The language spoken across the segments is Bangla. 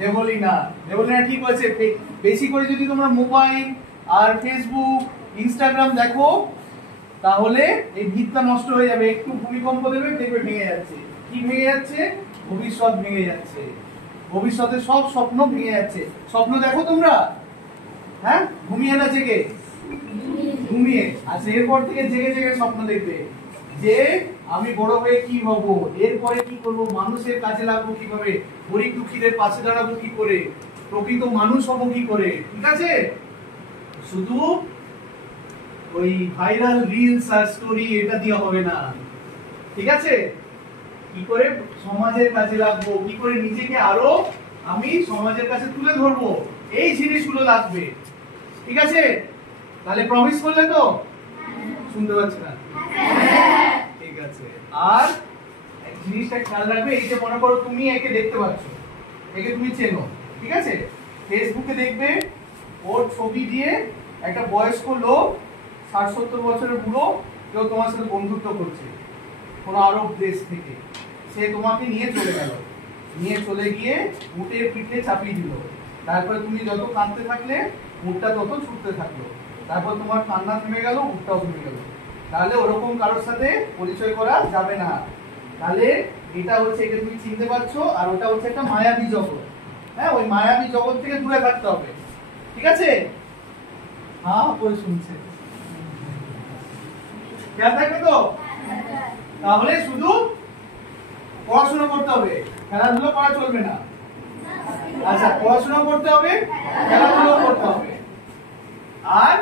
দেবলীনা। দেবলীনা ঠিক আছে। বেশি করে যদি তোমরা মোবাইল আর ফেসবুক ইনস্টাগ্রাম দেখো তাহলে এই ভিতটা নষ্ট হয়ে যাবে। একটু ভূমিকম্প দেবে দেখবে ভেঙে যাচ্ছে। কি ভেঙে যাচ্ছে? ভবিষ্যৎ ভেঙে যাচ্ছে। ভবিষ্যতের সব স্বপ্ন ভেঙে যাচ্ছে। স্বপ্ন দেখো তোমরা? হ্যাঁ, ঘুমিয়ে না জেগে? ঘুমিয়ে। আচ্ছা, এরপর থেকে জেগে জেগে স্বপ্ন দেখবে যে আমি বড় হয়ে কি হব, এরপরে কি করব, মানুষের কাজে লাগবো কিভাবে, গরিব দুঃখীদের পাশে দাঁড়াবো কি করে, প্রকৃত মানুষ হবো কি করে। ঠিক আছে? শুধু ওই ভাইরাল রিলস আর স্টোরি এটা দিয়ে হবে না। ঠিক আছে? কি করে সমাজের কাজে লাগবো, কি করে নিজেকে আরো আমি সমাজের কাছে তুলে ধরবো, এই জিনিসগুলো লাগবে। ঠিক আছে? তাহলে প্রমিস করলে তো? শুনতে পাচ্ছি না। ঠিক আছে। আর এক জিনিসটা খেয়াল রাখবে, এই যে মনে করো তুমি একে দেখতে পাচ্ছ, একে তুমি চেনো, ঠিক আছে? ফেসবুকে দেখবে ওর ছবি দিয়ে একটা বয়স্ক লোক 60-70 বছরের বুড়ো কেউ তোমার সাথে বন্ধুত্ব করছে কোনো আরব দেশ থেকে। সে তোমাকে নিয়ে চলে গেল, নিয়ে চলে গিয়ে উটের পিঠে চাপিয়ে দিল। তারপরে তুমি যত কাঁদতে থাকলে উটটা তত ছুটতে থাকলো। তারপর তোমার কান্না থেমে গেল, উটটাও থেমে গেল। তাহলে ওরকম কারোর সাথে পরিচয় করা যাবে না। তাহলে এটা হচ্ছে, এটা তুমি চিনতে পারছো, আর ওটা হচ্ছে একটা মায়াবী জগৎ। হ্যাঁ, ওই মায়াবী জগৎ থেকে দূরে থাকতে হবে। ঠিক আছে? হ্যাঁ, ওই শুনছে, খেয়াল থাকবে তো? তাহলে শুধু পড়াশোনা করতে হবে, খেলাধুলো করা চলবে না। আচ্ছা, পড়াশোনা করতে হবে, খেলাধুলো করতে হবে। আর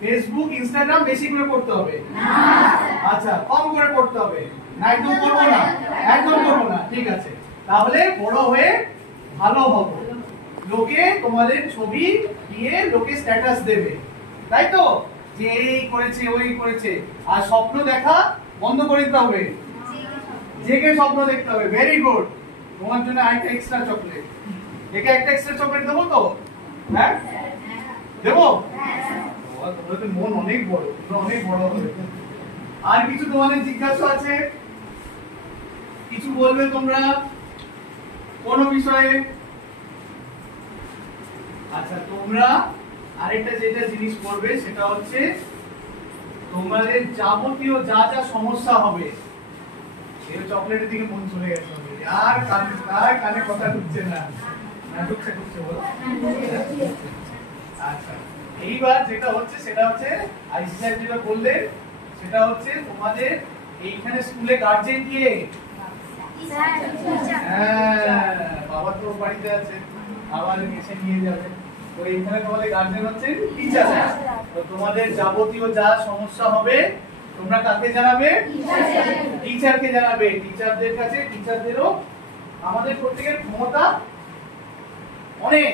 ফেসবুক ইনস্টাগ্রাম বেশি করে করতে হবে না। আচ্ছা, কম করে করতে হবে না? একদম করবো না? একদম করবো না। ঠিক আছে। তাহলে বড় হয়ে ভালো হবো, লোকে তোমাদের ছবি দিয়ে লোকে স্ট্যাটাস দেবে, তাই তো? যে এই করেছে ওই করেছে। আর স্বপ্ন দেখা বন্ধ করে দিতে হবে, জেগে স্বপ্ন দেখতে হবে। Very good. তোমার জন্য আরেকটা এক্সট্রা চকলেট। একে একটা এক্সট্রা চকলেট দেবো তো? হ্যাঁ, দেবো? তোমাদের মন অনেক বড়, অনেক বড় হবে। আর কিছু তোমাদের জিজ্ঞাসা আছে? কিছু বলবে তোমরা কোন বিষয়ে? আচ্ছা, তোমরা আরেকটা যেটা জিনিস করবে সেটা হচ্ছে তোমাদের যাবতীয় যা যা সমস্যা হবে, এই চকলেটের দিকে মন চলে গেছে আর কানে কথা ঢুকছে না। ঢুকছে ঢুকছে বলো। আচ্ছা, এইবার যেটা হচ্ছে সেটা হচ্ছে আইসি স্যার যেটা বললে সেটা হচ্ছে তোমাদের এইখানে স্কুলে গার্জেন কে? হ্যাঁ, বাবা তো বাড়িতে আছে, আবার এসে নিয়ে যাবে। তো এইখানে তোমাদের গার্জেন হচ্ছে টিচার। তো তোমাদের যাবতীয় যা সমস্যা হবে তোমরা কাকে জানাবে? টিচারকে জানাবে। টিচারদের কাছে, টিচারদেরও আমাদের প্রত্যেকের ক্ষমতা অনেক,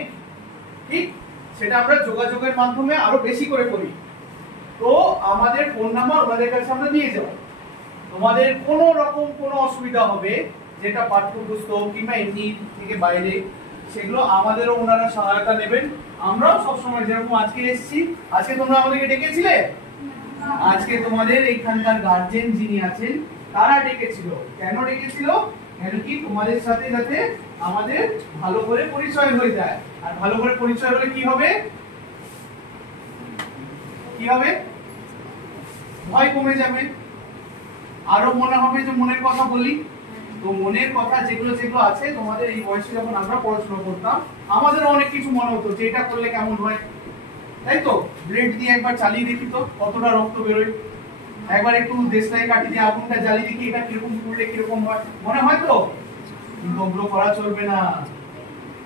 ঠিক? সেটা আমরা যোগাযোগের মাধ্যমে আরো বেশি করে করি। তো আমাদের ফোন নাম্বার ওনাদের কাছে আমরা দিয়ে যাব। তোমাদের কোনো রকম কোনো অসুবিধা হবে, যেটা পাঠ্যপুস্তক কিংবা এমনি থেকে বাইরে, সেগুলো আমাদেরও ওনারা সহায়তা নেবেন। আমরাও সবসময় যেরকম আজকে এসেছি, আজকে তোমরা আমাদেরকে ডেকেছিলে, আজকে তোমাদের এইখানকার গার্জেন যিনি আছেন তারা ডেকেছিল। কেন ডেকেছিল? কেন কি তোমাদের সাথে যাতে আমাদের ভালো করে পরিচয় হয়ে যায়। আর ভালো করে পরিচয় হলে কি হবে? কি হবে? ভয় কমে যাবে, আরো মনে হবে যে মনের কথা বলি। তো মনের কথা যেগুলো যেগুলো আছে তোমাদের এই বয়সে যখন আমরা পড়াশোনা করতাম আমাদের অনেক কিছু মনে হতো যে এটা করলে কেমন হয়, তাই তো? ব্লেড দিয়ে একবার চালিয়ে দেখি তো কতটা রক্ত বেরোয়, একবার একটু দেশলাই কাঠি দিয়ে আগুনটা জ্বালিয়ে দেখি এটা কিরকম করলে কিরকম হয়, মনে হয় তো? কিন্তু ওগুলো করা চলবে না।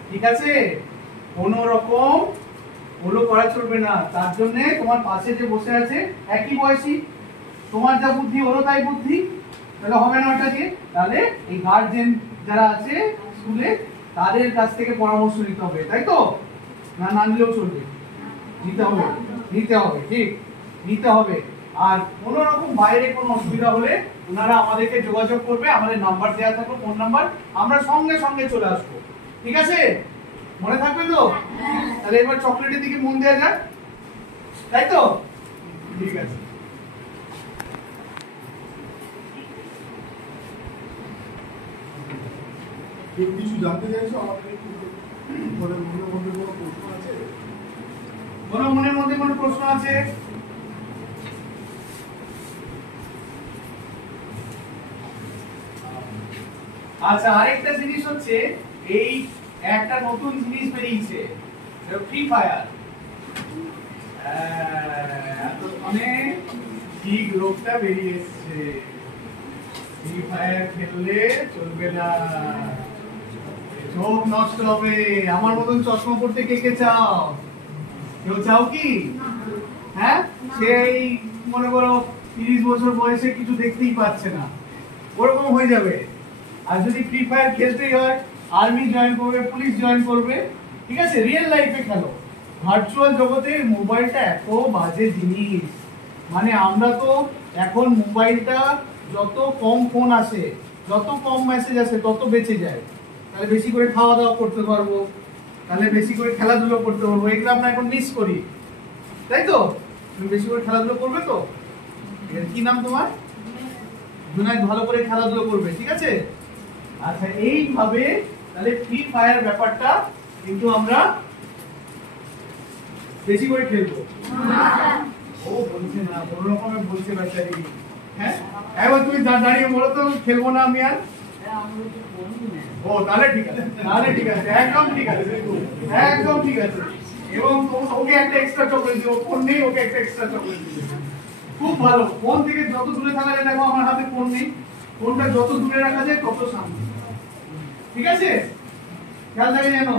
ঠিক আছে? কোন রকম ওগুলো করা চলবে না। তার জন্য তোমার পাশে যে বসে আছে একই বয়সী, তোমার যা বুদ্ধি ওরও তাই বুদ্ধি, তাহলে হবে না ওটা দিয়ে। তাহলে এই গার্জেন যারা আছে স্কুলে তাদের কাছ থেকে পরামর্শ নিতে হবে, তাই তো? না না নিলেও চলবে? নিতে হবে, নিতে হবে, ঠিক নিতে হবে। আর কোন রকম বাইরে কোনো অসুবিধা হলে ওনারা আমাদেরকে যোগাযোগ করবে, আমাদের নাম্বার দেওয়া থাকবে, ফোন নাম্বার, আমরা সঙ্গে সঙ্গে চলে আসবো। ঠিক আছে? মনে থাকবে তো? তাহলে এবার চকলেটের দিকে মন দেওয়া যাক, তাই তো? ঠিক আছে। কিছু জানতে চাইছো আমাদের? মনের মধ্যে কোনো প্রশ্ন আছে? আচ্ছা, আরেকটা জিনিস হচ্ছে এই একটা নতুন জিনিস বেরিয়েছে, ফ্রি ফায়ার। মানে ঠিক রোগটা বেরিয়ে এসছে, ফ্রি ফায়ার খেললে চলবে না, চোখ নষ্ট হবে। আমার মতন চশমা পড়তে কে কে চাও? কেউ চাও কি? হ্যাঁ, সেই মনে করো 30 বছর বয়সে কিছু দেখতেই পাচ্ছে না, ওরকম হয়ে যাবে। আর যদি ফ্রি ফায়ার খেলতেই হয়, আর্মি জয়েন করবে, পুলিশ জয়েন করবে, ঠিক আছে? রিয়েল লাইফে খেলো। ভার্চুয়াল জগতে মোবাইলটা এত বাজে জিনিস, মানে আমরা তো এখন মোবাইলটা যত কম ফোন আসে, যত কম মেসেজ আসে, তত বেঁচে যায়। তাহলে বেশি করে খাওয়া দাওয়া করতে পারবো, তাহলে বেশি করে খেলাধুলো করতে পারবো, এগুলো আমরা এখন মিস করি, তাই তো? তুমি বেশি করে খেলাধুলো করবে তো? কি নাম তোমার? জুনায়েদ, ভালো করে খেলাধুলো করবে, ঠিক আছে? আচ্ছা, এইভাবে তাহলে ফ্রি ফায়ার ব্যাপারটা কিন্তু আমরা বেশি করে খেলবো। ও বলছে না, বড় রকমের বলছে বেচারি। হ্যাঁ, এবার তুমি দাঁড়িয়ে বলো তো, খেলবো না আমি আর। ও তাহলে ঠিক আছে, তাহলে ঠিক আছে, একদম ঠিক আছে, একদম ঠিক আছে। এবং ওকে একটা এক্সট্রা চকলেট দিও, ফোন নেই, ওকে একটা এক্সট্রা চকলেট দিও। খুব ভালো, ফোন থেকে যত দূরে থাকা যায়। দেখো আমার হাতে ফোন নেই, ফোনটা যত দূরে রাখা যায় তত সামনে, ঠিক আছে? খেয়াল থাকে যেন।